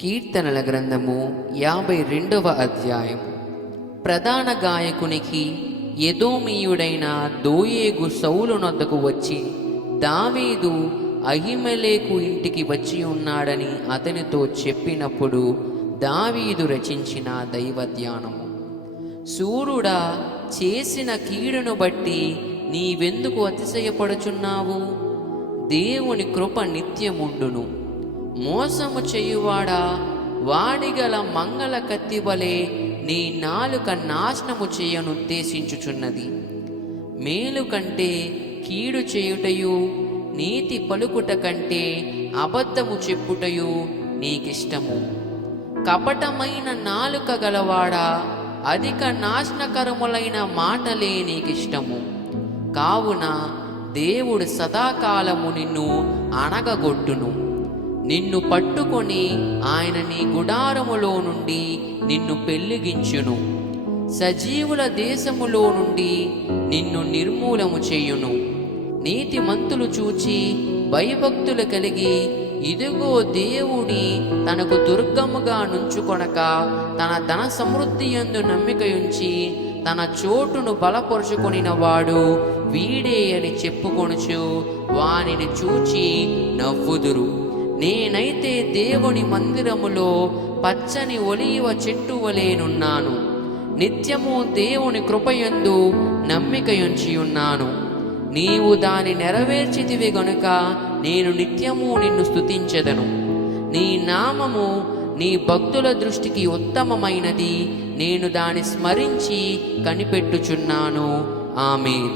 కీర్తనల గ్రంథము 52వ అధ్యాయం. ప్రధాన గాయకునికి ఎదోమీయుడైన దోయేగు సౌలు నొద్దకు వచ్చి, దావీదు అహిమెలెకు ఇంటికి వచ్చి ఉన్నాడని అతనితో చెప్పినప్పుడు దావీదు రచించిన దైవధ్యానము. సూర్యుడా, చేసిన కీడును బట్టి నీవెందుకు అతిశయపడుచున్నావు? దేవుని కృప నిత్యముండును. మోసము చేయువాడా, వాడిగల మంగళ కత్తివలే నీ నాలుక నాశనము చేయనుద్దేశించుచున్నది. మేలు కంటే కీడు చేయుటయు, నీతి పలుకుట కంటే అబద్ధము చెప్పుటయు నీకిష్టము. కపటమైన నాలుక గలవాడా, అధిక నాశనకరములైన మాటలే నీకిష్టము. కావున దేవుడు సదాకాలము నిన్ను అణగగొట్టును. నిన్ను పట్టుకొని ఆయన నీ గుడారములో నుండి నిన్ను పెళ్లిగించును. సజీవుల దేశములో నుండి నిన్ను నిర్మూలము చేయును. నీతిమంతులు చూచి భయభక్తులు కలిగి, ఇదిగో దేవుని తనకు దుర్గముగా నుంచుకొనక తన ధన సమృద్ధి యందు నమ్మికయుంచి తన చోటును బలపరుచుకొనిన వాడు వీడే అని చెప్పుకొనుచు వానిని చూచి నవ్వుదురు. నేనైతే దేవుని మందిరములో పచ్చని ఒలీవ చెట్టు వలెనున్నాను. నిత్యము దేవుని కృపయందు నమ్మికయుంచి ఉన్నాను. నీవు దాని నెరవేర్చితివి గనుక నేను నిత్యము నిన్ను స్తుతించెదను. నీ నామము నీ భక్తుల దృష్టికి ఉత్తమమైనది. నేను దాని స్మరించి కనిపెట్టుచున్నాను. ఆమేన్.